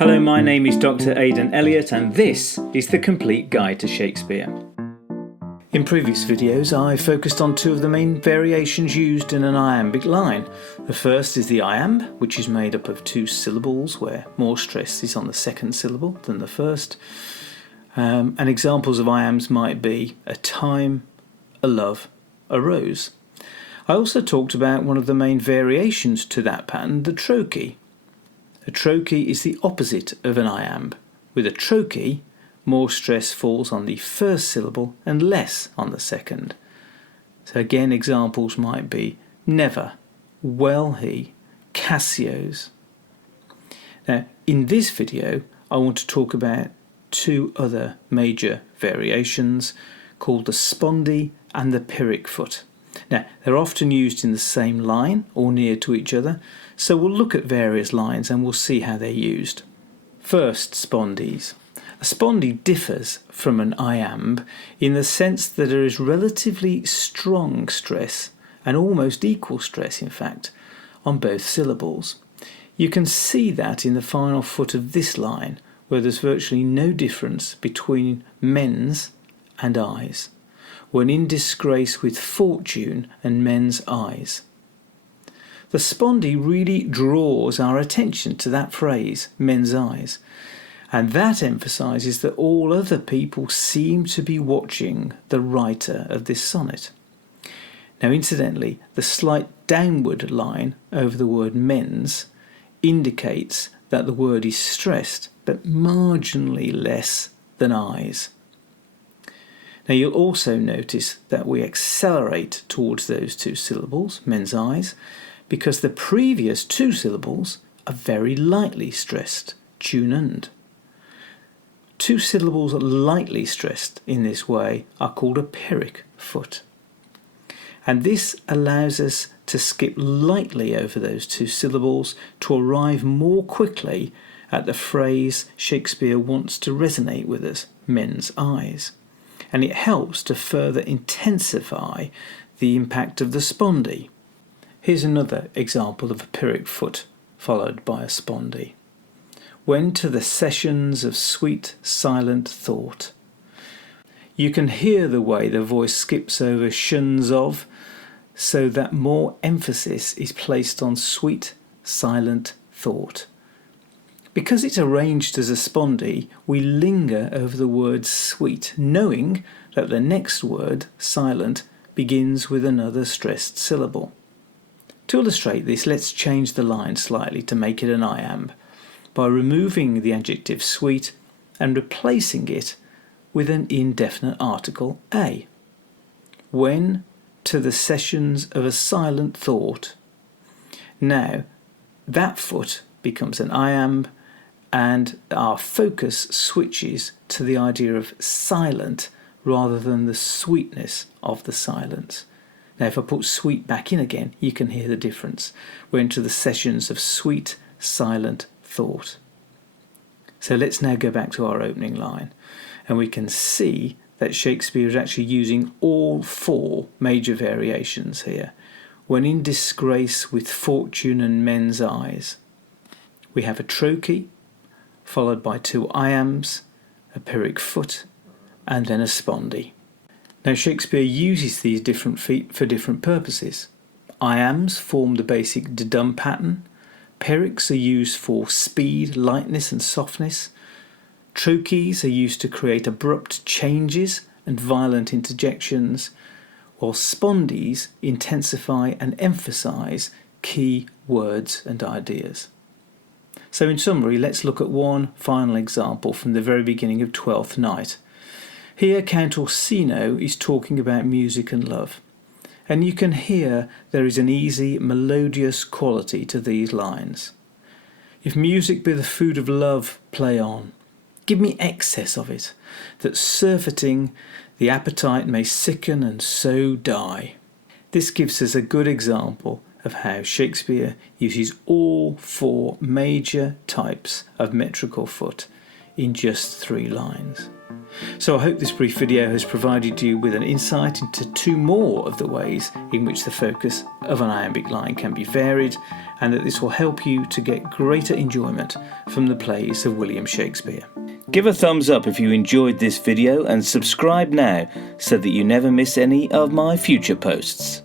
Hello, my name is Dr. Aidan Elliott and this is the Complete Guide to Shakespeare. In previous videos I focused on two of the main variations used in an iambic line. The first is the iamb, which is made up of two syllables where more stress is on the second syllable than the first. And examples of iambs might be a time, a love, a rose. I also talked about one of the main variations to that pattern, the trochee. A trochee is the opposite of an iamb. With a trochee, more stress falls on the first syllable and less on the second. So again, examples might be never, well he, Cassio's. Now, in this video, I want to talk about two other major variations called the spondee and the pyrrhic foot. Now, they're often used in the same line or near to each other, so we'll look at various lines and we'll see how they're used. First, spondees. A spondee differs from an iamb in the sense that there is relatively strong stress, and almost equal stress in fact, on both syllables. You can see that in the final foot of this line, where there's virtually no difference between men's and eyes. When in disgrace with fortune and men's eyes. The spondee really draws our attention to that phrase, men's eyes, and that emphasises that all other people seem to be watching the writer of this sonnet. Now, incidentally, the slight downward line over the word men's indicates that the word is stressed, but marginally less than eyes. Now, you'll also notice that we accelerate towards those two syllables, men's eyes, because the previous two syllables are very lightly stressed, tunend. Two syllables lightly stressed in this way are called a pyrrhic foot. And this allows us to skip lightly over those two syllables to arrive more quickly at the phrase Shakespeare wants to resonate with us, men's eyes. And it helps to further intensify the impact of the spondee. Here's another example of a pyrrhic foot followed by a spondee. When to the sessions of sweet silent thought. You can hear the way the voice skips over shuns of, so that more emphasis is placed on sweet silent thought. Because it's arranged as a spondee, we linger over the word sweet, knowing that the next word, silent, begins with another stressed syllable. To illustrate this, let's change the line slightly to make it an iamb by removing the adjective sweet and replacing it with an indefinite article a. When to the sessions of a silent thought. Now, that foot becomes an iamb, and our focus switches to the idea of silent rather than the sweetness of the silence. Now, if I put sweet back in again, you can hear the difference. We're into the sessions of sweet, silent thought. So let's now go back to our opening line, and we can see that Shakespeare is actually using all four major variations here. When in disgrace with fortune and men's eyes. We have a trochee, followed by two iambs, a pyrrhic foot, and then a spondee. Now, Shakespeare uses these different feet for different purposes. Iambs form the basic dum pattern. Pyrrhics are used for speed, lightness and softness. Trochees are used to create abrupt changes and violent interjections, while spondees intensify and emphasise key words and ideas. So in summary, let's look at one final example from the very beginning of Twelfth Night. Here Count Orsino is talking about music and love, and you can hear there is an easy, melodious quality to these lines. If music be the food of love, play on. Give me excess of it, that surfeiting the appetite may sicken and so die. This gives us a good example of how Shakespeare uses all four major types of metrical foot in just 3 lines. So I hope this brief video has provided you with an insight into 2 more of the ways in which the focus of an iambic line can be varied, and that this will help you to get greater enjoyment from the plays of William Shakespeare. Give a thumbs up if you enjoyed this video and subscribe now so that you never miss any of my future posts.